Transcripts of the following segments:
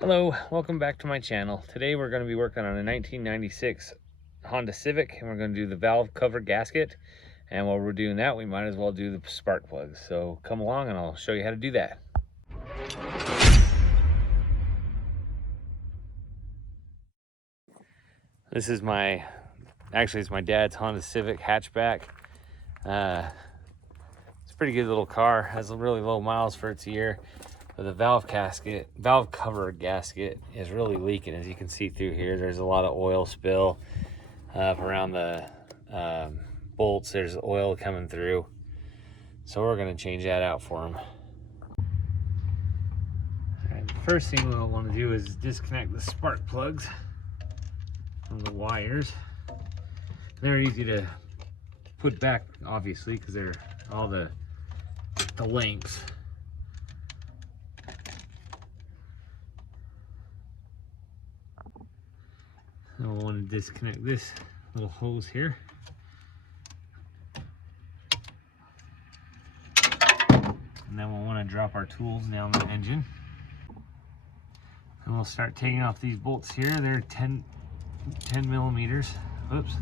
Hello, welcome back to my channel. Today we're going to be working on a 1996 Honda Civic, and we're going to do the valve cover gasket. And while we're doing that, we might as well do the spark plugs. So come along and I'll show you how to do that. This is it's my dad's Honda Civic hatchback. It's a pretty good little car, has really low miles for its year. But the valve cover gasket is really leaking. As you can see through here, there's a lot of oil spill around the bolts. There's oil coming through. So we're gonna change that out for him. All right, the first thing we'll want to do is disconnect the spark plugs from the wires. They're easy to put back, obviously, because they're all the lengths. Then we'll want to disconnect this little hose here. And then we'll want to drop our tools down the engine. And we'll start taking off these bolts here. They're 10 millimeters. Oops.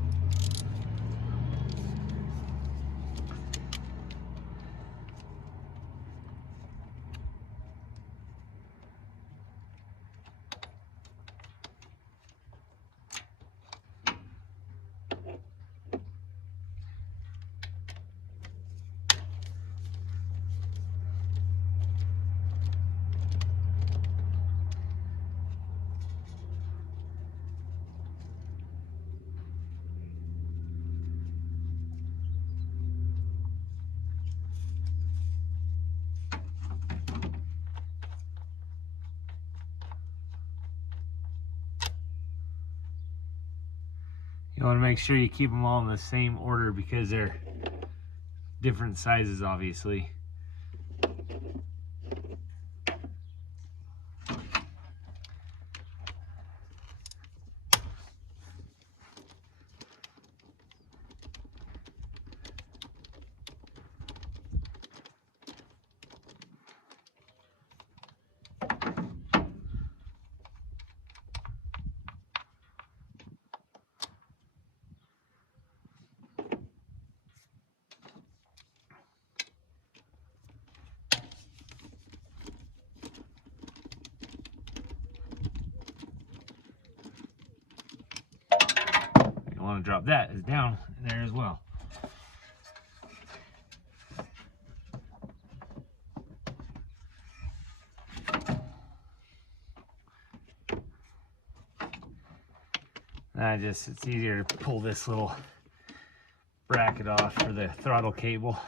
You want to make sure you keep them all in the same order because they're different sizes, obviously. Want to drop that is down there as well. It's easier to pull this little bracket off for the throttle cable.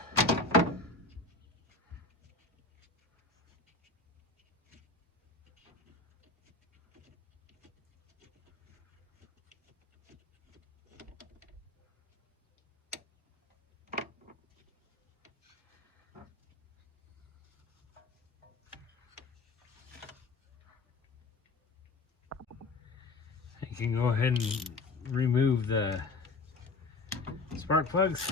You can go ahead and remove the spark plugs.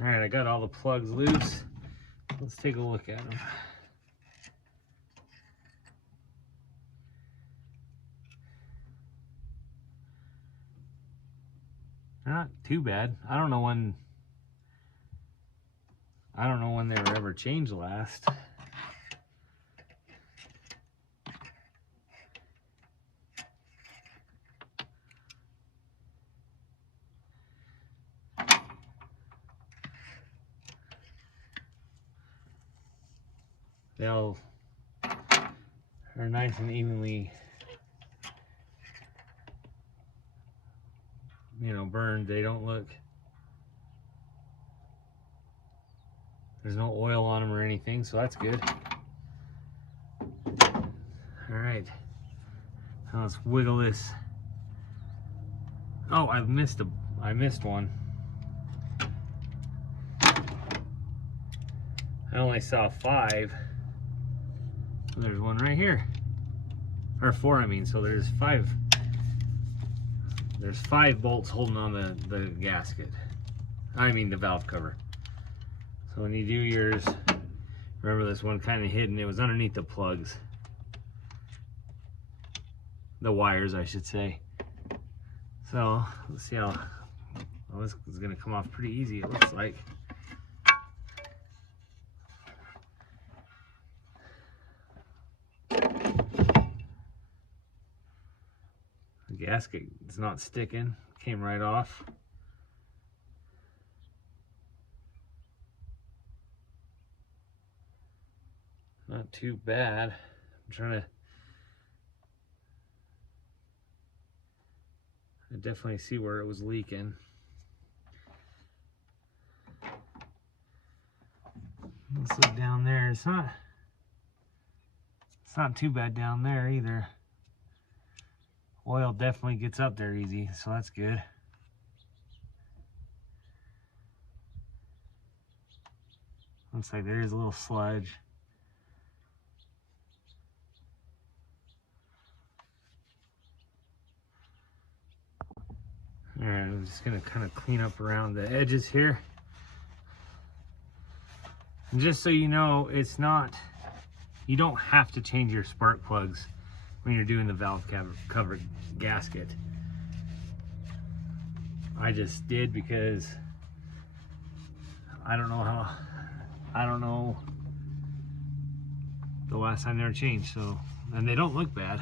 All right, I got all the plugs loose. Let's take a look at them. Not too bad. I don't know when they were ever changed last. They all are nice and evenly, burned. They don't look, there's no oil on them or anything, so that's good. All right, now let's wiggle this. Oh, I missed I missed one. I only saw 5. There's one right here. Or 4, I mean, so there's 5. There's 5 bolts holding on the gasket. I mean the valve cover. So when you do yours, remember this one kind of hidden. It was underneath the plugs. The wires, I should say. So let's see how, well, this is gonna come off pretty easy, it looks like. The gasket is not sticking, came right off. Not too bad. I'm trying to, I definitely see where it was leaking. Let's look down there. It's not too bad down there either. Oil definitely gets up there easy, so that's good. Looks like there is a little sludge. All right, I'm just gonna kind of clean up around the edges here. And just so you know, it's not, you don't have to change your spark plugs when you're doing the valve cover gasket. I just did because I don't know the last time they were changed, so, and they don't look bad.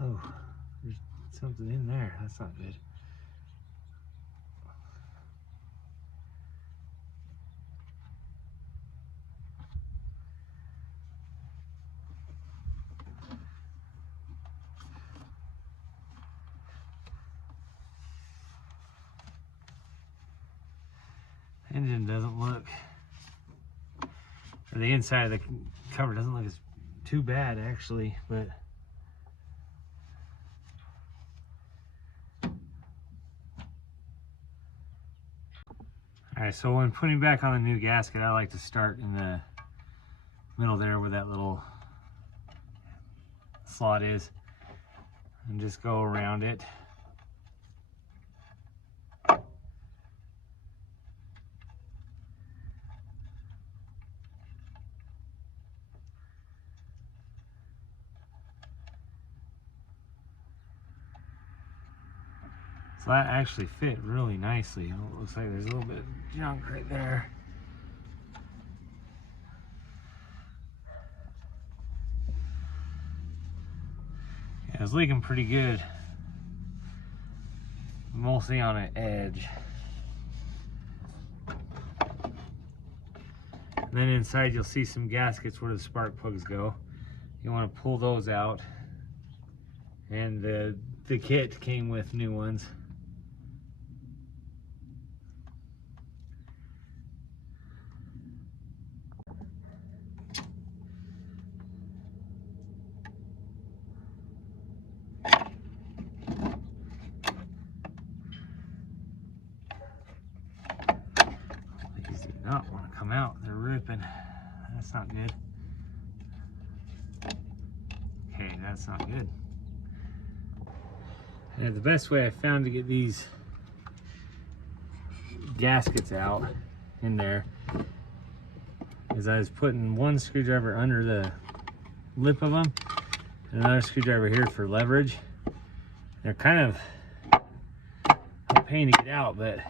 Oh, there's something in there. That's not good. Engine doesn't look, or the inside of the cover doesn't look as too bad actually, but all right, so when putting back on the new gasket, I like to start in the middle there where that little slot is and just go around it. So that actually fit really nicely. It looks like there's a little bit of junk right there. Yeah, it was leaking pretty good. Mostly on an edge. And then inside you'll see some gaskets where the spark plugs go. You want to pull those out. And the kit came with new ones. These do not want to come out. They're ripping. That's not good. Okay, that's not good. And the best way I found to get these gaskets out in there is I was putting one screwdriver under the lip of them and another screwdriver here for leverage. They're kind of a pain to get out, but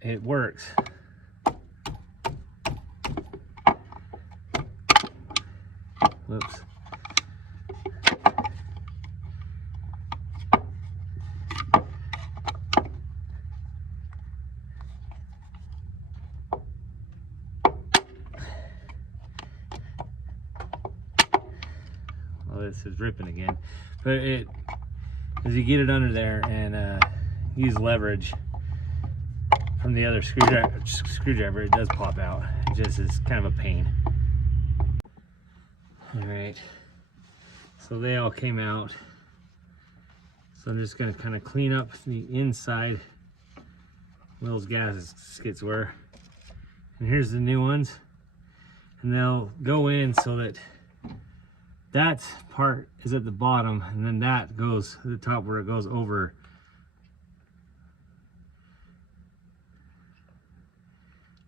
it works. Whoops. Well, this is ripping again, but it, as you get it under there and use leverage, from the other screwdriver, it does pop out. It just is kind of a pain. All right, so they all came out. So I'm just gonna kind of clean up the inside where those gaskets were. And here's the new ones. And they'll go in so that that part is at the bottom, and then that goes to the top where it goes over.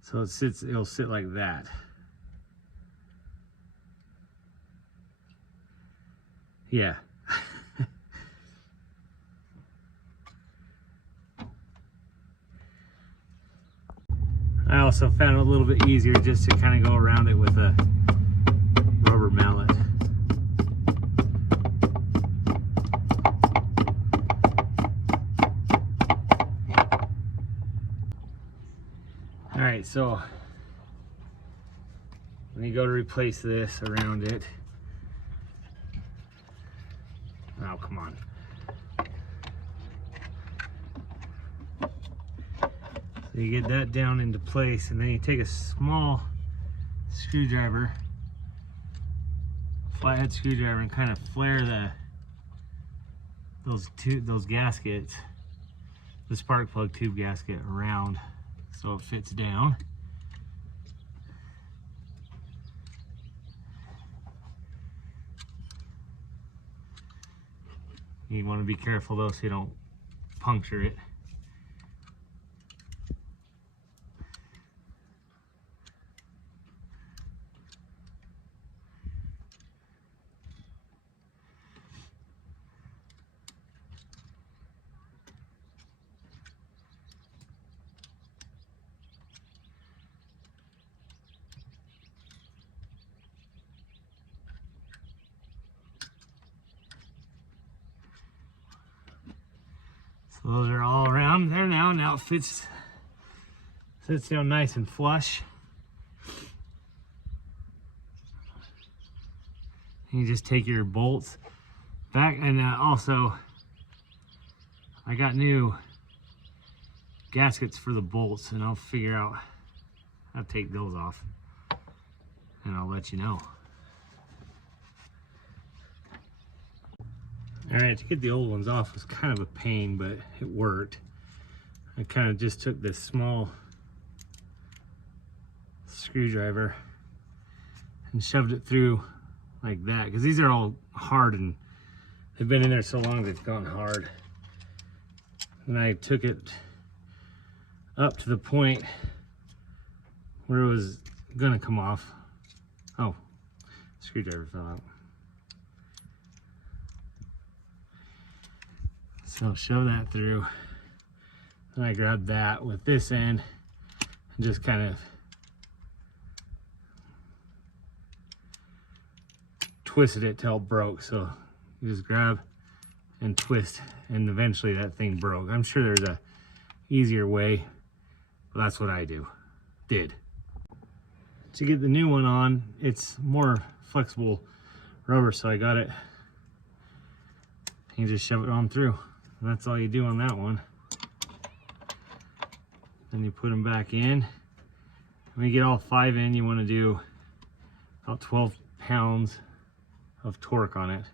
So it'll sit like that. Yeah. I also found it a little bit easier just to kind of go around it with a rubber mallet. All right, so when you go to replace this around it, oh, come on. So you get that down into place, and then you take a small screwdriver, flathead screwdriver, and kind of flare those gaskets, the spark plug tube gasket, around so it fits down. You want to be careful though so you don't puncture it. So those are all around there now. Now it sits down nice and flush. And you just take your bolts back, and also I got new gaskets for the bolts, and I'll figure out how to take those off, and I'll let you know. All right, to get the old ones off was kind of a pain, but it worked. I kind of just took this small screwdriver and shoved it through like that, because these are all hard and they've been in there so long they've gone hard. And I took it up to the point where it was gonna come off. Oh, screwdriver fell out. So shove that through. Then I grabbed that with this end and just kind of twisted it till it broke. So you just grab and twist, and eventually that thing broke. I'm sure there's a easier way, but that's what I did. To get the new one on, it's more flexible rubber, so I got it. You just shove it on through. And that's all you do on that one. Then you put them back in. When you get all 5 in, you want to do about 12 pounds of torque on it.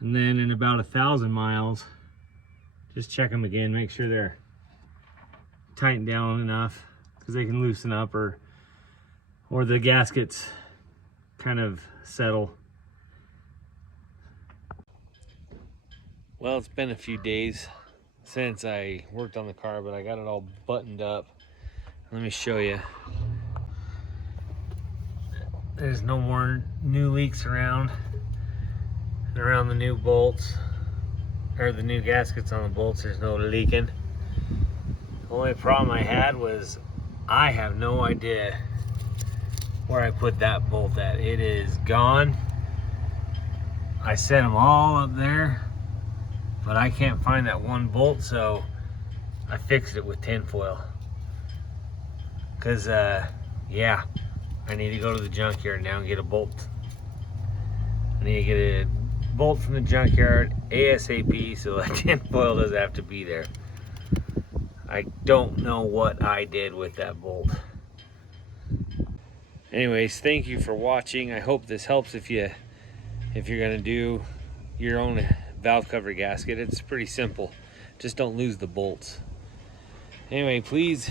And then in about 1,000 miles, just check them again, make sure they're tightened down enough, because they can loosen up, or the gaskets kind of settle. Well, it's been a few days since I worked on the car, but I got it all buttoned up. Let me show you. There's no more new leaks around the new bolts, or the new gaskets on the bolts. There's no leaking. The only problem I had was I have no idea where I put that bolt at. It is gone. I set them all up there, but I can't find that one bolt, so I fixed it with tinfoil. Cause yeah, I need to go to the junkyard now and get a bolt. I need to get a bolt from the junkyard ASAP, so that tinfoil doesn't have to be there. I don't know what I did with that bolt. Anyways, thank you for watching. I hope this helps if you're gonna do your own valve cover gasket. It's pretty simple. Just don't lose the bolts. Anyway, please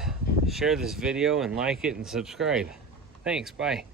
share this video and like it and subscribe. Thanks, bye.